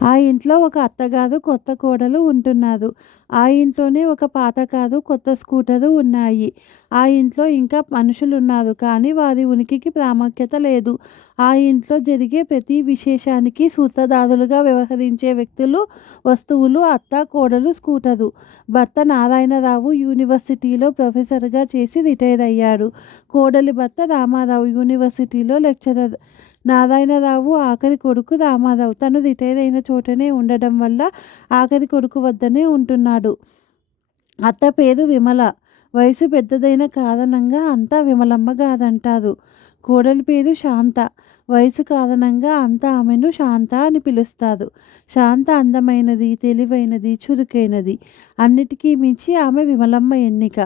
ఆ ఇంట్లో ఒక అత్తగారు, కొత్త కోడలు ఉంటున్నారు. ఆ ఇంట్లోనే ఒక పాత కారు, కొత్త స్కూటరు ఉన్నాయి. ఆ ఇంట్లో ఇంకా మనుషులున్నారు. కానీ వారి ఉనికికి ప్రాముఖ్యత లేదు. ఆ ఇంట్లో జరిగే ప్రతి విశేషానికి సూత్రధారులుగా వ్యవహరించే వ్యక్తులు, వస్తువులు అత్త, కోడలు, స్కూటరు. భర్త నారాయణరావు యూనివర్సిటీలో ప్రొఫెసర్‌గా చేసి రిటైర్ అయ్యారు. కోడలి భర్త రామారావు యూనివర్సిటీలో లెక్చరర్. నారాయణరావు ఆఖరి కొడుకు రామారావు. తను రిటైర్ అయిన చోటనే ఉండడం వల్ల ఆఖరి కొడుకు వద్దనే ఉంటున్నాడు. అత్త పేరు విమల. వయసు పెద్దదైన కారణంగా అంతా విమలమ్మ గారంటారు. కోడలి పేరు శాంత. వయసు కారణంగా అంతా ఆమెను శాంత అని పిలుస్తారు. శాంత అందమైనది, తెలివైనది, చురుకైనది. అన్నిటికీ మించి ఆమె విమలమ్మ ఎన్నిక.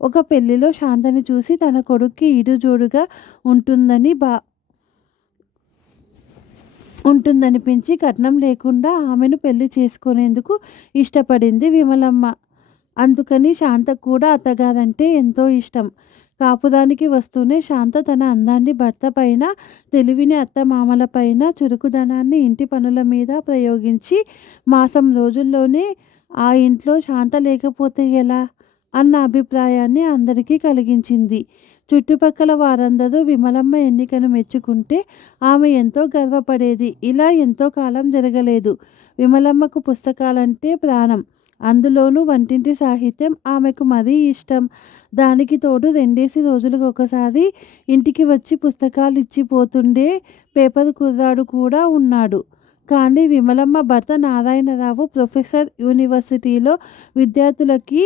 ఒక పెళ్లిలో శాంతని చూసి తన కొడుక్కి ఈడుజోడుగా ఉంటుందనిపించి కట్నం లేకుండా ఆమెను పెళ్లి చేసుకునేందుకు ఇష్టపడింది విమలమ్మ. అందుకని శాంతకు కూడా అత్తగారంటే ఎంతో ఇష్టం. కాపురానికి వస్తూనే శాంత తన అందాన్ని భర్త పైన, తెలివిని అత్తమామల పైన, చురుకుదనాన్ని ఇంటి పనుల మీద ప్రయోగించి మాసం రోజుల్లోనే ఆ ఇంట్లో శాంత లేకపోతే ఎలా అన్న అభిప్రాయాన్ని అందరికీ కలిగించింది. చుట్టుపక్కల వారందరూ విమలమ్మ ఎన్నికను మెచ్చుకుంటే ఆమె ఎంతో గర్వపడేది. ఇలా ఎంతో కాలం జరగలేదు. విమలమ్మకు పుస్తకాలంటే ప్రాణం. అందులోనూ వంటింటి సాహిత్యం ఆమెకు మరీ ఇష్టం. దానికి తోడు 2 రోజులకొకసారి ఇంటికి వచ్చి పుస్తకాలు ఇచ్చిపోతుండే పేపర్ కుర్రాడు కూడా ఉన్నాడు. కానీ విమలమ్మ భర్త నారాయణరావు ప్రొఫెసర్, యూనివర్సిటీలో విద్యార్థులకి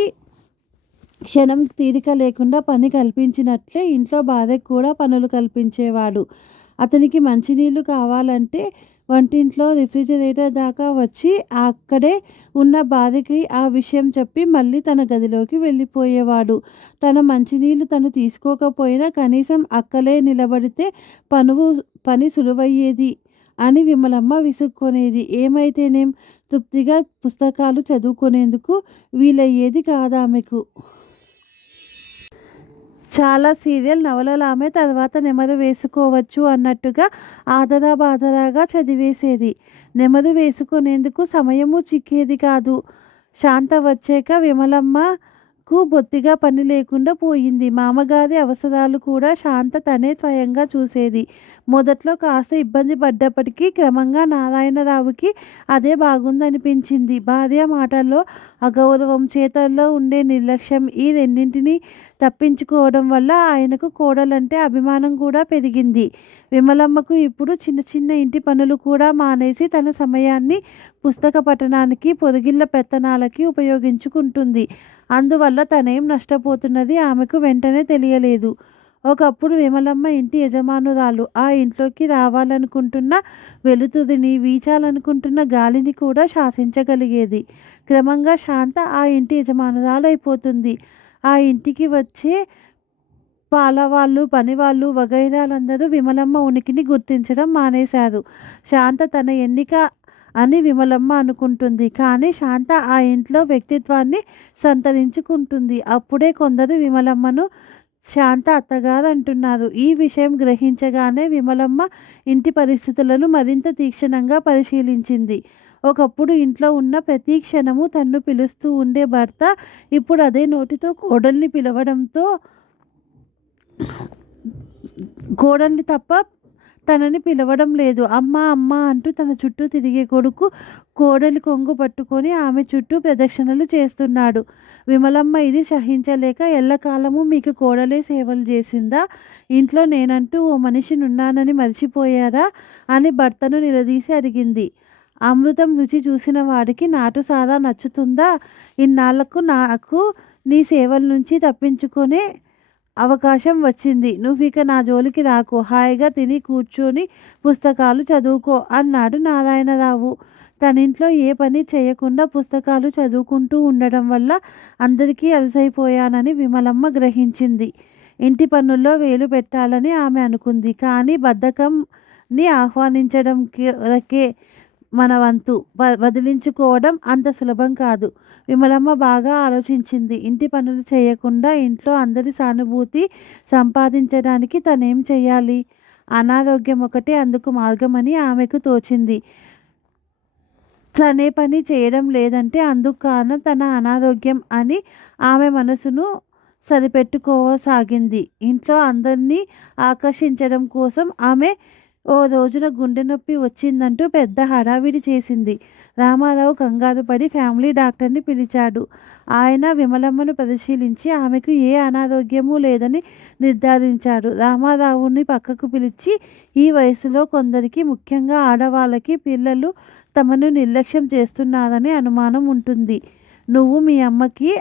క్షణం తీరిక లేకుండా పని కల్పించినట్లే ఇంట్లో భార్యకు కూడా పనులు కల్పించేవాడు. అతనికి మంచినీళ్ళు కావాలంటే వంటింట్లో రిఫ్రిజిరేటర్ దాకా వచ్చి అక్కడే ఉన్న భార్యకి ఆ విషయం చెప్పి మళ్ళీ తన గదిలోకి వెళ్ళిపోయేవాడు. తన మంచినీళ్ళు తను తీసుకోకపోయినా కనీసం అక్కలే నిలబడితే పని సులువయ్యేది అని విమలమ్మ విసుక్కునేది. ఏమైతేనేం తృప్తిగా పుస్తకాలు చదువుకునేందుకు వీలయ్యేది కాదామెకు. చాలా సీరియల్ నవలలామె తర్వాత నెమరు వేసుకోవచ్చు అన్నట్టుగా ఆదరాబాదరాగా చదివేసేది. నెమరు వేసుకునేందుకు సమయమూ చిక్కేది కాదు. శాంత వచ్చాక విమలమ్మకు బొత్తిగా పని లేకుండా పోయింది. మామగారి అవసరాలు కూడా శాంత తనే స్వయంగా చూసేది. మొదట్లో కాస్త ఇబ్బంది పడ్డప్పటికీ క్రమంగా నారాయణరావుకి అదే బాగుందనిపించింది. భార్య మాటల్లో అగౌరవం, చేతల్లో ఉండే నిర్లక్ష్యం ఈ రెండింటినీ తప్పించుకోవడం వల్ల ఆయనకు కోడలంటే అభిమానం కూడా పెరిగింది. విమలమ్మకు ఇప్పుడు చిన్న చిన్న ఇంటి పనులు కూడా మానేసి తన సమయాన్ని పుస్తక పఠనానికి, పొరుగిళ్ళ పెత్తనాలకి ఉపయోగించుకుంటుంది. అందువల్ల తనేం నష్టపోతున్నది ఆమెకు వెంటనే తెలియలేదు. ఒకప్పుడు విమలమ్మ ఇంటి యజమానురాలు. ఆ ఇంట్లోకి రావాలనుకుంటున్న వెలుతురిని, వీచాలనుకుంటున్న గాలిని కూడా శాసించగలిగేది. క్రమంగా శాంత ఆ ఇంటి యజమానురాలైపోతుంది. ఆ ఇంటికి వచ్చే పాలవాళ్ళు, పనివాళ్ళు వగైరాలందరూ విమలమ్మ ఉనికిని గుర్తించడం మానేశారు. శాంత తన ఎన్నిక అని విమలమ్మ అనుకుంటుంది. కానీ శాంత ఆ ఇంట్లో వ్యక్తిత్వాన్ని సంతరించుకుంటుంది. అప్పుడే కొందరు విమలమ్మను శాంత అత్తగారు అంటున్నారు. ఈ విషయం గ్రహించగానే విమలమ్మ ఇంటి పరిస్థితులను మరింత తీక్షణంగా పరిశీలించింది. ఒకప్పుడు ఇంట్లో ఉన్న ప్రతి క్షణము తన్ను పిలుస్తూ ఉండే భర్త ఇప్పుడు అదే నోటితో కోడల్ని తప్ప తనని పిలవడం లేదు. అమ్మా అమ్మా అంటూ తన చుట్టూ తిరిగే కొడుకు కోడలి కొంగు పట్టుకొని ఆమె చుట్టూ ప్రదక్షిణలు చేస్తున్నాడు. విమలమ్మ ఇది సహించలేక ఎల్లకాలము మీకు కోడలే సేవలు చేసిందా? ఇంట్లో నేనంటూ ఓ మనిషినున్నానని మర్చిపోయారా అని భర్తను నిలదీసి అడిగింది. అమృతం రుచి చూసిన వాడికి నాటుసారా నచ్చుతుందా? ఇన్నాళ్లకు నాకు నీ సేవల నుంచి తప్పించుకునే అవకాశం వచ్చింది. నువ్విక నా జోలికి రాకు. హాయిగా తిని కూర్చొని పుస్తకాలు చదువుకో అన్నాడు నారాయణరావు. తనింట్లో ఏ పని చేయకుండా పుస్తకాలు చదువుకుంటూ ఉండడం వల్ల అందరికీ అలసైపోయానని విమలమ్మ గ్రహించింది. ఇంటి పనుల్లో వేలు పెట్టాలని ఆమె అనుకుంది. కానీ బద్ధకంని ఆహ్వానించడం వరకే మన వంతు. వదిలించుకోవడం అంత సులభం కాదు. విమలమ్మ బాగా ఆలోచించింది. ఇంటి పనులు చేయకుండా ఇంట్లో అందరి సానుభూతి సంపాదించడానికి తనేం చెయ్యాలి? అనారోగ్యం ఒకటే అందుకు మార్గమని ఆమెకు తోచింది. తనే పని చేయడం లేదంటే అందుకు కారణం తన అనారోగ్యం అని ఆమె మనసును సరిపెట్టుకోసాగింది. ఇంట్లో అందరినీ ఆకర్షించడం కోసం ఆమె ఓ రోజున గుండె నొప్పి వచ్చిందంటూ పెద్ద హడావిడి చేసింది. రామారావు కంగారు పడి ఫ్యామిలీ డాక్టర్ని పిలిచాడు. ఆయన విమలమ్మను పరిశీలించి ఆమెకు ఏ అనారోగ్యమూ లేదని నిర్ధారించాడు. రామారావుని పక్కకు పిలిచి, ఈ వయసులో కొందరికి, ముఖ్యంగా ఆడవాళ్ళకి పిల్లలు తమను నిర్లక్ష్యం చేస్తున్నారనే అనుమానం ఉంటుంది. నువ్వు మీ అమ్మకి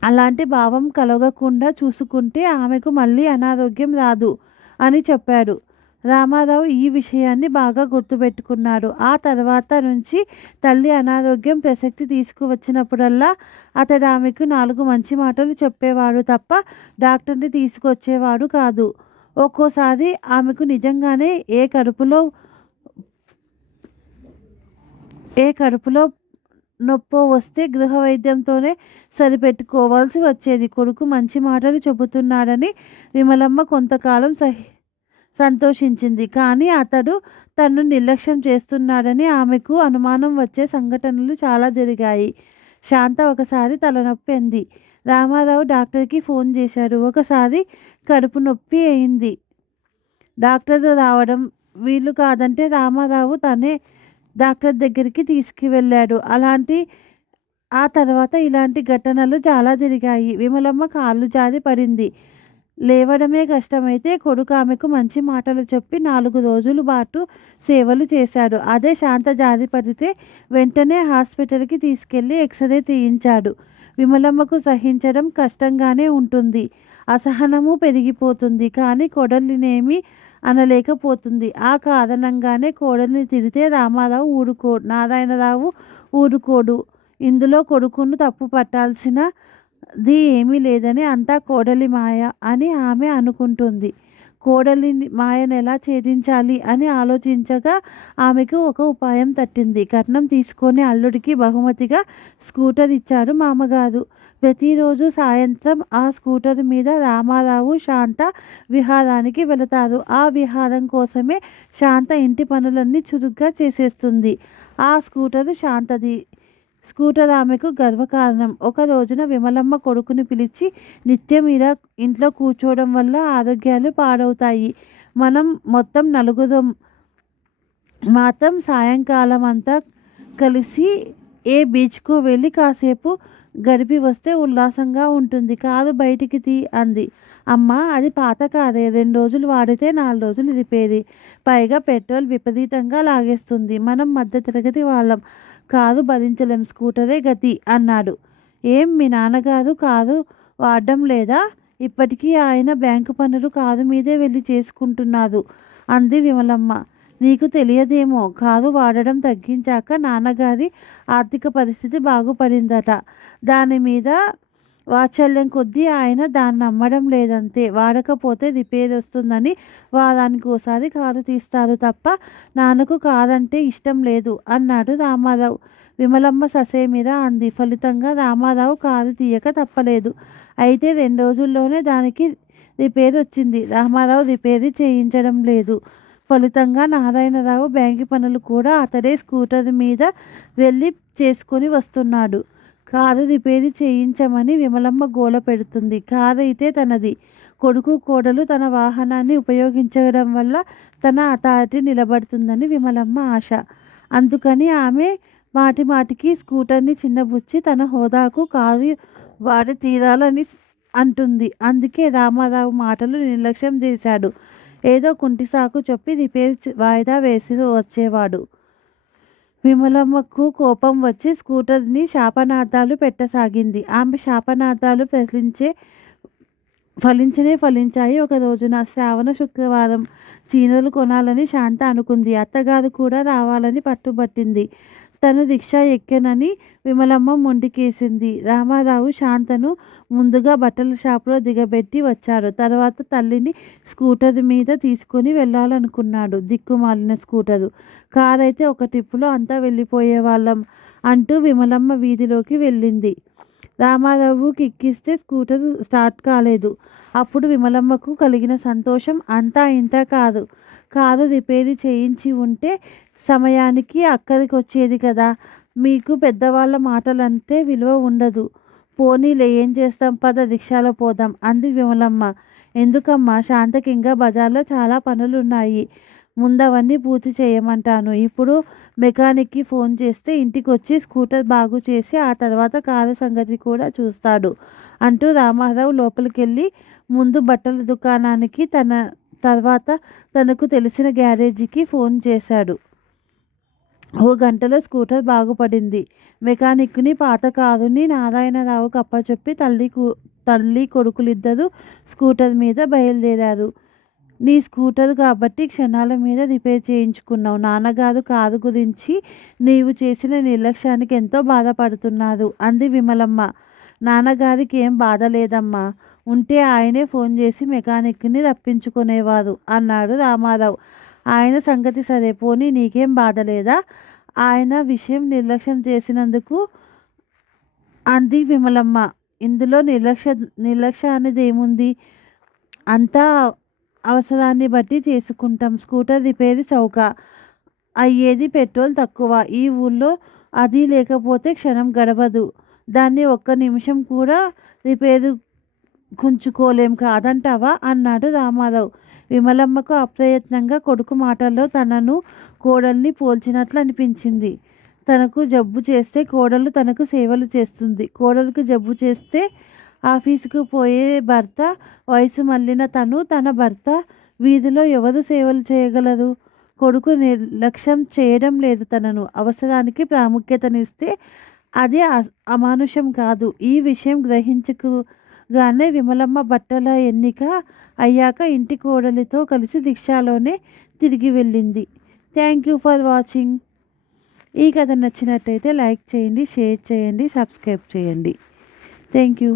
అలాంటి భావం కలగకుండా చూసుకుంటే ఆమెకు మళ్ళీ అనారోగ్యం రాదు అని చెప్పాడు. రామారావు ఈ విషయాన్ని బాగా గుర్తుపెట్టుకున్నాడు. ఆ తర్వాత నుంచి తల్లి అనారోగ్యం ప్రసక్తి తీసుకువచ్చినప్పుడల్లా అతడు ఆమెకు 4 మంచి మాటలు చెప్పేవాడు తప్ప డాక్టర్ని తీసుకొచ్చేవాడు కాదు. ఒక్కోసారి ఆమెకు నిజంగానే ఏ కడుపులో నొప్పో వస్తే గృహ వైద్యంతోనే సరిపెట్టుకోవాల్సి వచ్చేది. కొడుకు మంచి మాటలు చెబుతున్నాడని విమలమ్మ కొంతకాలం సంతోషించింది. కానీ అతడు తన్ను నిర్లక్ష్యం చేస్తున్నాడని ఆమెకు అనుమానం వచ్చే సంఘటనలు చాలా జరిగాయి. శాంత ఒకసారి తలనొప్పి అంది. రామారావు డాక్టర్కి ఫోన్ చేశాడు. ఒకసారి కడుపు నొప్పి అయింది. డాక్టర్ రావడం వీలు కాదంటే రామారావు తనే డాక్టర్ దగ్గరికి తీసుకువెళ్ళాడు. ఆ తర్వాత ఇలాంటి ఘటనలు చాలా జరిగాయి. విమలమ్మ కాళ్ళు జారి పడింది. లేవడమే కష్టమైతే కొడుకు ఆమెకు మంచి మాటలు చెప్పి 4 రోజుల పాటు సేవలు చేశాడు. అదే శాంత జారి పడితే వెంటనే హాస్పిటల్కి తీసుకెళ్లి ఎక్స్రే తీయించాడు. విమలమ్మకు సహించడం కష్టంగానే ఉంటుంది. అసహనము పెరిగిపోతుంది. కానీ కోడలినేమీ అనలేకపోతుంది. ఆ కారణంగానే కోడలిని తిడితే నారాయణరావు ఊరుకోడు. ఇందులో కొడుకును తప్పు పట్టాల్సినది ఏమీ లేదని అంతా కోడలి మాయ అని ఆమె అనుకుంటుంది. కోడలి మాయనెలా ఛేదించాలి అని ఆలోచించగా ఆమెకు ఒక ఉపాయం తట్టింది. కట్నం తీసుకొని అల్లుడికి బహుమతిగా స్కూటర్ ఇచ్చాడు మామగారు. ప్రతిరోజు సాయంత్రం ఆ స్కూటర్ మీద రామారావు, శాంత విహారానికి వెళతారు. ఆ విహారం కోసమే శాంత ఇంటి పనులన్నీ చురుగ్గా చేసేస్తుంది. ఆ స్కూటరు శాంతది. స్కూటర్ ఆమెకు గర్వకారణం. ఒక రోజున విమలమ్మ కొడుకుని పిలిచి, నిత్యం ఇలా ఇంట్లో కూర్చోవడం వల్ల ఆరోగ్యాలు పాడవుతాయి. మనం మొత్తం నలుగురం మాత్రం సాయంకాలం అంతా కలిసి ఏ బీచ్కో వెళ్ళి కాసేపు గడిపి వస్తే ఉల్లాసంగా ఉంటుంది. కారు బయటికి తీ అంది. అమ్మా, అది పాత కారే. 2 రోజులు వాడితే 4 రోజులు రిపేరీ. పైగా పెట్రోల్ విపరీతంగా లాగేస్తుంది. మనం మధ్యతరగతి వాళ్ళం. కారు భరించలేం. స్కూటరే గతి అన్నాడు. ఏం మీ నాన్నగారు కారు వాడడం లేదా? ఇప్పటికీ ఆయన బ్యాంకు పనులు కారు మీదే వెళ్ళి చేసుకుంటున్నారు అంది విమలమ్మ. నీకు తెలియదేమో, కారు వాడడం తగ్గించాక నాన్నగారి ఆర్థిక పరిస్థితి బాగుపడిందట. దాని మీద వాత్సల్యం కొద్దీ ఆయన దాన్ని అమ్మడం లేదంతే. వాడకపోతే రిపేర్ వస్తుందని వారానికి ఓసారి కారు తీస్తారు తప్ప నాన్నకు కారంటే ఇష్టం లేదు అన్నాడు రామారావు. విమలమ్మ ససేమిరా అంది. ఫలితంగా రామారావు కారు తీయక తప్పలేదు. అయితే 2 రోజుల్లోనే దానికి రిపేర్ వచ్చింది. రామారావు రిపేరీ చేయించడం లేదు. ఫలితంగా నారాయణరావు బ్యాంకు పనులు కూడా అతడే స్కూటర్ మీద వెళ్ళి చేసుకొని వస్తున్నాడు. కారు రిపేరీ చేయించమని విమలమ్మ గోల పెడుతుంది. కారు అయితే తనది. కొడుకు కోడలు తన వాహనాన్ని ఉపయోగించడం వల్ల తన అథారిటీ నిలబడుతుందని విమలమ్మ ఆశ. అందుకని ఆమె మాటిమాటికి స్కూటర్ని చిన్నబుచ్చి తన హోదాకు కారు వాడి తీరాలని అంటుంది. అందుకే రామారావు మాటలు నిర్లక్ష్యం చేశాడు. ఏదో కుంటి సాకు చెప్పి రిపేర్ వాయిదా వేసి వచ్చేవాడు. విమలమ్మకు కోపం వచ్చి స్కూటర్ని శాపనార్థాలు పెట్టసాగింది. ఆమె శాపనార్థాలు ఫలించాయి. ఒక రోజున శ్రావణ శుక్రవారం చీరలు కొనాలని శాంత అనుకుంది. అత్తగారు కూడా రావాలని పట్టుబట్టింది. తను రిక్షా ఎక్కెనని విమలమ్మ మొండికేసింది. రామారావు శాంతను ముందుగా బట్టల షాపులో దిగబెట్టి వచ్చాడు. తర్వాత తల్లిని స్కూటర్ మీద తీసుకొని వెళ్ళాలనుకున్నాడు. దిక్కుమాలిన స్కూటరు. కారైతే ఒక టిప్పులో అంతా వెళ్ళిపోయేవాళ్ళం అంటూ విమలమ్మ వీధిలోకి వెళ్ళింది. రామారావు కిక్కిస్తే స్కూటర్ స్టార్ట్ కాలేదు. అప్పుడు విమలమ్మకు కలిగిన సంతోషం అంతా ఇంతా కాదు. కారు రిపేరీ చేయించి ఉంటే సమయానికి అక్కడికి వచ్చేది కదా. మీకు పెద్దవాళ్ళ మాటలంటే విలువ ఉండదు. పోనీలే ఏం చేస్తాం, పద రిక్షాలో పోదాం అంది విమలమ్మ. ఎందుకమ్మా, శాంతకి ఇంకా బజార్లో చాలా పనులున్నాయి. ముందవన్నీ పూర్తి చేయమంటాను. ఇప్పుడు మెకానిక్కి ఫోన్ చేస్తే ఇంటికి వచ్చి స్కూటర్ బాగు చేసి ఆ తర్వాత కారు సంగతి కూడా చూస్తాడు అంటూ రామారావు లోపలికెళ్ళి ముందు బట్టల దుకాణానికి, తర్వాత తనకు తెలిసిన గ్యారేజీకి ఫోన్ చేశాడు. ఓ గంటలో స్కూటర్ బాగుపడింది. మెకానిక్ని పాత కారుని నారాయణరావుకు అప్పచెప్పి తల్లి కొడుకులిద్దరూ స్కూటర్ మీద బయలుదేరారు. నీ స్కూటర్ కాబట్టి క్షణాల మీద రిపేర్ చేయించుకున్నావు. నాన్నగారు కారు గురించి నీవు చేసిన నిర్లక్ష్యానికి ఎంతో బాధపడుతున్నారు అంది విమలమ్మ. నాన్నగారికి ఏం బాధ లేదమ్మా. ఉంటే ఆయనే ఫోన్ చేసి మెకానిక్ని రప్పించుకునేవారు అన్నాడు రామారావు. ఆయన సంగతి సరే, పోనీ నీకేం బాధ లేదా? ఆయన విషయం నిర్లక్ష్యం చేసినందుకు అంది విమలమ్మ. ఇందులో నిర్లక్ష్యానిదేముంది? అంతా అవసరాన్ని బట్టి చేసుకుంటాం. స్కూటర్ రిపేరు చౌక, అయ్యేది పెట్రోల్ తక్కువ. ఈ ఊళ్ళో అది లేకపోతే క్షణం గడవదు. దాన్ని ఒక్క నిమిషం కూడా రిపేరు కుంచుకోలేం కాదంటావా అన్నాడు రామారావు. విమలమ్మకు అప్రయత్నంగా కొడుకు మాటల్లో తనను కోడల్ని పోల్చినట్లు అనిపించింది. తనకు జబ్బు చేస్తే కోడలు తనకు సేవలు చేస్తుంది. కోడలకు జబ్బు చేస్తే ఆఫీసుకు పోయే భర్త, వయసు మళ్ళిన తన భర్త, వీధిలో ఎవరు సేవలు చేయగలరు? కొడుకు నిర్లక్ష్యం చేయడం లేదు. తనను అవసరానికి ప్రాముఖ్యతనిస్తే అది అమానుషం కాదు. ఈ విషయం గ్రహించుకుగానే విమలమ్మ బట్టల ఎన్నిక అయ్యాక ఇంటి కోడలితో కలిసి రిక్షాలోనే తిరిగి వెళ్ళింది. Thank you for watching. ఈ కథ నచ్చినట్టయితే లైక్ చేయండి, షేర్ చేయండి, సబ్స్క్రైబ్ చేయండి. Thank you.